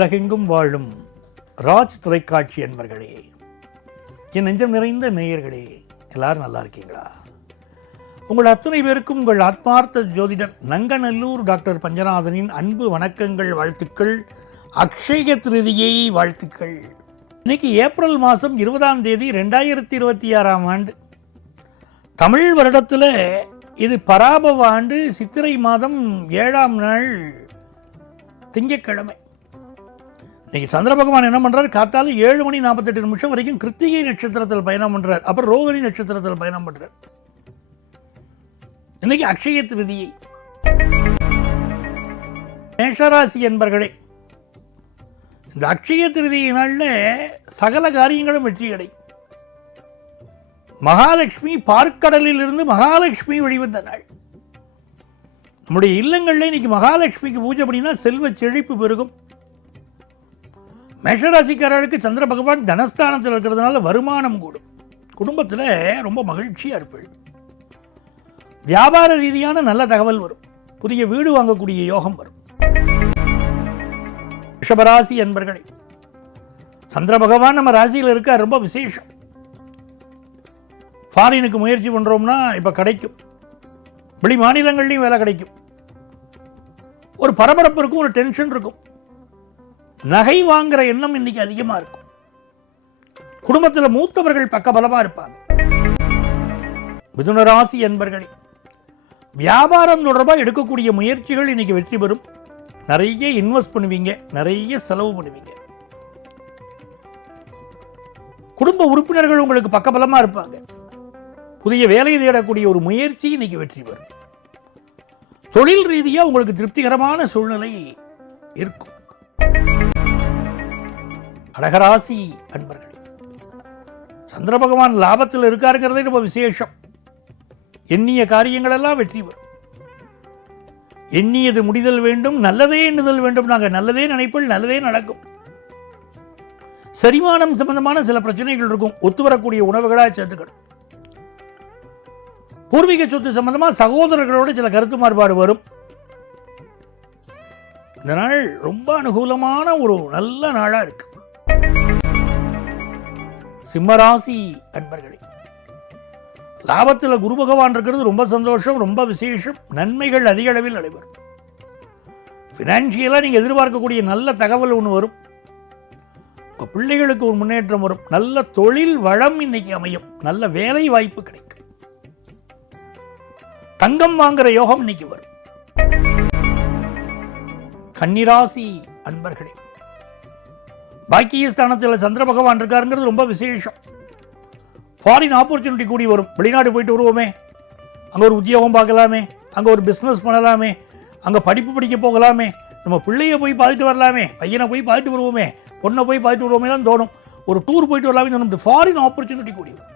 உலகெங்கும் வாழும் ராஜ் தொலைக்காட்சி அன்பர்களே, என் நெஞ்சம் நிறைந்த நேயர்களே, எல்லாரும் நல்லா இருக்கீங்களா? உங்கள் அத்துணை பேருக்கும் உங்கள் ஆத்மார்த்த ஜோதிடர் நங்கநல்லூர் டாக்டர் பஞ்சநாதனின் அன்பு வணக்கங்கள், வாழ்த்துக்கள், அக்ஷய திருதியை வாழ்த்துக்கள். இன்னைக்கு ஏப்ரல் மாதம் 20ஆம் தேதி 2026ஆம் ஆண்டு. தமிழ் வருடத்தில் இது பராபவ ஆண்டு, சித்திரை மாதம் 7ஆம் நாள் திங்கட்கிழமை. இன்னைக்கு சந்திர பகவான் என்ன பண்ணுறார்? காத்தாலும் 7:48 வரைக்கும் கிருத்திகை நட்சத்திரத்தில் பயணம் பண்ணுறார். அப்புறம் ரோகிணி நட்சத்திரத்தில் பயணம் பண்ணுறார். இன்னைக்கு அக்ஷய திருதியை. மேஷராசி என்பர்களே, இந்த அக்ஷய திருதியை நாளில் சகல காரியங்களும் வெற்றி அடையும். மகாலட்சுமி பார்க்கடலில் இருந்து மகாலட்சுமி வெளிவந்த நாள். நம்முடைய இல்லங்களில் இன்னைக்கு மகாலட்சுமிக்கு பூஜை பண்ணினா செல்வ செழிப்பு பெருகும். மேஷராசிக்காரர்களுக்கு சந்திர பகவான் தனஸ்தானத்தில் இருக்கிறதுனால வருமானம் கூடும். குடும்பத்தில் ரொம்ப மகிழ்ச்சியாக இருப்பீள். வியாபார ரீதியான நல்ல தகவல் வரும். புதிய வீடு வாங்கக்கூடிய யோகம் வரும். ரிஷபராசி என்பர்களே, சந்திர பகவான் நம்ம ராசியில் இருக்க ரொம்ப விசேஷம். ஃபாரினுக்கு முயற்சி பண்ணுறோம்னா இப்போ கிடைக்கும். வெளி மாநிலங்கள்லையும் வேலை கிடைக்கும். ஒரு பரபரப்பு இருக்கும், ஒரு டென்ஷன் இருக்கும். நகை வாங்குற எண்ணம் இன்னைக்கு அதிகமாக இருக்கும். குடும்பத்தில் மூத்தவர்கள் பக்கபலமாக இருப்பாங்க. மிதுன ராசி என்பர்களே, வியாபாரம் தொடர்பாக எடுக்கக்கூடிய முயற்சிகள் இன்னைக்கு வெற்றி பெறும். நிறைய இன்வெஸ்ட் பண்ணுவீங்க, நிறைய செலவு பண்ணுவீங்க. குடும்ப உறுப்பினர்கள் உங்களுக்கு பக்கபலமாக இருப்பாங்க. புதிய வேலை தேடக்கூடிய ஒரு முயற்சி இன்னைக்கு வெற்றி பெறும். தொழில் ரீதியாக உங்களுக்கு திருப்திகரமான சூழ்நிலை இருக்கும். கடகராசி அன்பர்கள், சந்திர பகவான் லாபத்தில் இருக்காருங்கிறதே ரொம்ப விசேஷம். எண்ணிய காரியங்கள் எல்லாம் வெற்றி பெறும். எண்ணியது முடிதல் வேண்டும், நல்லதே எண்ணுதல் வேண்டும். நாங்கள் நல்லதே நினைப்போம், நல்லதே நடக்கும். செரிமானம் சம்பந்தமான சில பிரச்சனைகள் இருக்கும். ஒத்து வரக்கூடிய உணவுகளாக சேர்த்துக்கணும். பூர்வீக சொத்து சம்பந்தமாக சகோதரர்களோடு சில கருத்து மாறுபாடு வரும். இந்த நாள் ரொம்ப அனுகூலமான ஒரு நல்ல நாளாக இருக்கு. சிம்மராசி அன்பர்களே, லாபத்தில் குரு பகவான் இருக்கிறது ரொம்ப சந்தோஷம், ரொம்ப விசேஷம். நன்மைகள் அதிக அளவில் நடைபெறும். ஃபினான்ஷியலாக நீங்கள் எதிர்பார்க்கக்கூடிய நல்ல தகவல் ஒன்று வரும். உங்கள் பிள்ளைகளுக்கு ஒரு முன்னேற்றம் வரும். நல்ல தொழில் வளம் இன்னைக்கு அமையும். நல்ல வேலை வாய்ப்பு கிடைக்கும். தங்கம் வாங்குற யோகம் இன்னைக்கு வரும். கன்னிராசி அன்பர்களே, பாக்கியஸ்தானத்தில் சந்திர பகவான் இருக்காருங்கிறது ரொம்ப விசேஷம். ஃபாரின் ஆப்பர்ச்சுனிட்டி கூடி வரும். வெளிநாடு போயிட்டு வருவோமே, அங்கே ஒரு உத்தியோகம் பார்க்கலாமே, அங்கே ஒரு பிஸ்னஸ் பண்ணலாமே, அங்கே படிப்பு படிக்க போகலாமே, நம்ம பிள்ளைய போய் பார்த்துட்டு வரலாமே, பையனை போய் பார்த்துட்டு வருவோமே, பொண்ணை போய் பார்த்துட்டு வருவோமே தான் தோணும். ஒரு டூர் போயிட்டு வரலாமே தோணும். ஃபாரின் ஆப்பர்ச்சுனிட்டி கூடி வரும்.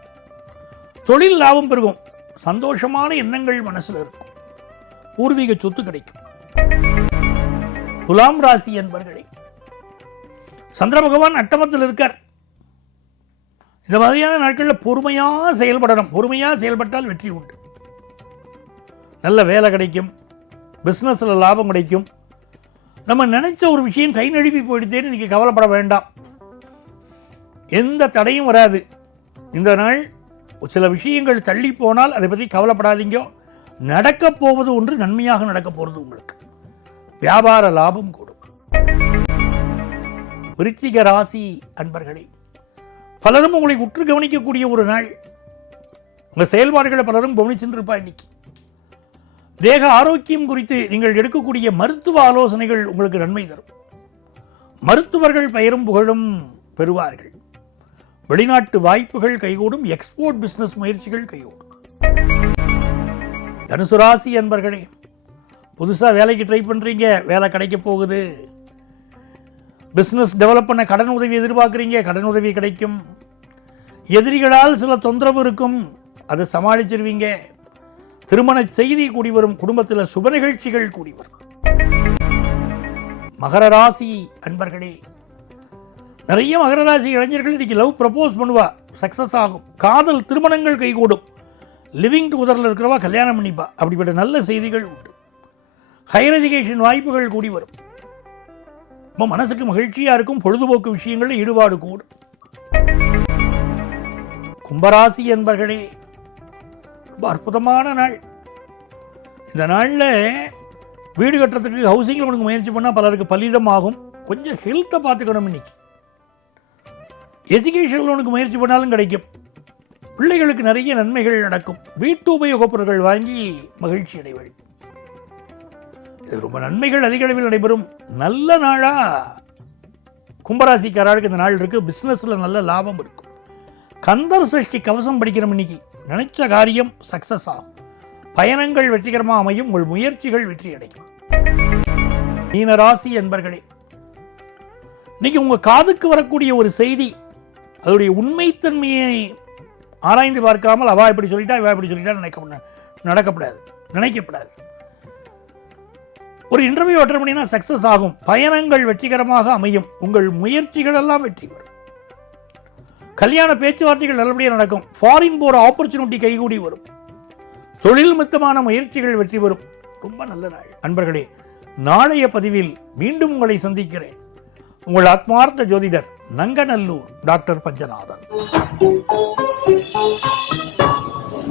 தொழில் லாபம் பெருகும். சந்தோஷமான எண்ணங்கள் மனசில் இருக்கும். பூர்வீக சொத்து கிடைக்கும். துலாம் ராசி என்பர்களே, சந்திர பகவான் அட்டமத்தில் இருக்கார். இந்த மாதிரியான நாட்களில் பொறுமையாக செயல்படணும். பொறுமையாக செயல்பட்டால் வெற்றி உண்டு. நல்ல வேலை கிடைக்கும். பிஸ்னஸில் லாபம் கிடைக்கும். நம்ம நினைச்ச ஒரு விஷயம் கை நழுவி போயிடுதேன்னு இன்னைக்கு கவலைப்பட வேண்டாம். எந்த தடையும் வராது. இந்த நாள் சில விஷயங்கள் தள்ளி போனால் அதை பற்றி கவலைப்படாதீங்க. நடக்கப் போவது ஒன்று நன்மையாக நடக்கப் போகிறது உங்களுக்கு. வியாபார லாபம் கூடும். விருச்சிக ராசி அன்பர்களே, பலரும் உங்களை உற்று கவனிக்கக்கூடிய ஒரு நாள். உங்கள் செயல்பாடுகளை பலரும் கவனிச்சுருப்பா. இன்னைக்கு தேக ஆரோக்கியம் குறித்து நீங்கள் எடுக்கக்கூடிய மருத்துவ ஆலோசனைகள் உங்களுக்கு நன்மை தரும். மருத்துவர்கள் பெயரும் புகழும் பெறுவார்கள். வெளிநாட்டு வாய்ப்புகள் கைகூடும். எக்ஸ்போர்ட் பிசினஸ் முயற்சிகள் கைகூடும். தனுசு ராசி அன்பர்களே, புதுசாக வேலைக்கு ட்ரை பண்ணுறீங்க, வேலை கிடைக்க போகுது. பிஸ்னஸ் டெவலப் பண்ண கடன் உதவி எதிர்பார்க்குறீங்க, கடன் உதவி கிடைக்கும். எதிரிகளால் சில தொந்தரவு இருக்கும், அதை சமாளிச்சிருவீங்க. திருமண செய்தி கூடி வரும். குடும்பத்தில் சுப நிகழ்ச்சிகள் கூடி வரும். மகர ராசி அன்பர்களே, நிறைய மகர ராசி இளைஞர்கள் இன்னைக்கு லவ் ப்ரப்போஸ் பண்ணுவா, சக்ஸஸ் ஆகும். காதல் திருமணங்கள் கைகூடும். லிவிங் டுகெதரில் இருக்கிறவா கல்யாணம் பண்ணிப்பா. அப்படிப்பட்ட நல்ல செய்திகள் உண்டு. ஹையர் எஜுகேஷன் வாய்ப்புகள் கூடி வரும். ரொம்ப மனசுக்கு மகிழ்ச்சியாக இருக்கும். பொழுதுபோக்கு விஷயங்களில் ஈடுபாடு கூடும். கும்பராசி என்பர்களே, ரொம்ப அற்புதமான நாள். இந்த நாளில் வீடு கட்டுறதுக்கு ஹவுசிங் லோனுக்கு முயற்சி பண்ணால் பலருக்கு பலிதமாகும். கொஞ்சம் ஹெல்த்தை பார்த்துக்கணும். இன்னைக்கு எஜுகேஷன் லோனுக்கு முயற்சி பண்ணாலும் கிடைக்கும். பிள்ளைகளுக்கு நிறைய நன்மைகள் நடக்கும். வீட்டு உபயோகப் பொருட்கள் வாங்கி மகிழ்ச்சி அடைவள். இது ரொம்ப நன்மைகள் அதிக அளவில் நடைபெறும் நல்ல நாளாக கும்பராசிக்காரர்களுக்கு இந்த நாள் இருக்குது. பிஸ்னஸில் நல்ல லாபம் இருக்கும். கந்தர் சஷ்டி கவசம் படிக்கிறோம். இன்னைக்கு நினைச்ச காரியம் சக்ஸஸ் ஆகும். பயணங்கள் வெற்றிகரமாக அமையும். உங்கள் முயற்சிகள் வெற்றி அடையும். மீனராசி என்பர்களே, இன்னைக்கு உங்கள் காதுக்கு வரக்கூடிய ஒரு செய்தி, அதோடைய உண்மைத்தன்மையை ஆராய்ந்து பார்க்காமல் அவா இப்படி சொல்லிட்டா இவா இப்படி சொல்லிட்டா நினைக்கப்படாது. ஒரு இன்டர்வியூ அட்டெண்ட் பண்ணினா சக்ஸஸ் ஆகும். பயணங்கள் வெற்றிகரமாக அமையும். உங்கள் முயற்சிகள் எல்லாம் வெற்றி பெறும். கல்யாண பேச்சுவார்த்தைகள் நல்லபடியாக நடக்கும். ஃபாரின் போகிற ஆப்பர்ச்சுனிட்டி கைகூடி வரும். தொழில் மித்தமான முயற்சிகள் வெற்றி பெறும். ரொம்ப நல்ல நாள். நண்பர்களே, நாளைய பதிவில் மீண்டும் உங்களை சந்திக்கிறேன். உங்கள் ஆத்மார்த்த ஜோதிடர் நங்கநல்லூர் டாக்டர் பஞ்சநாதன்.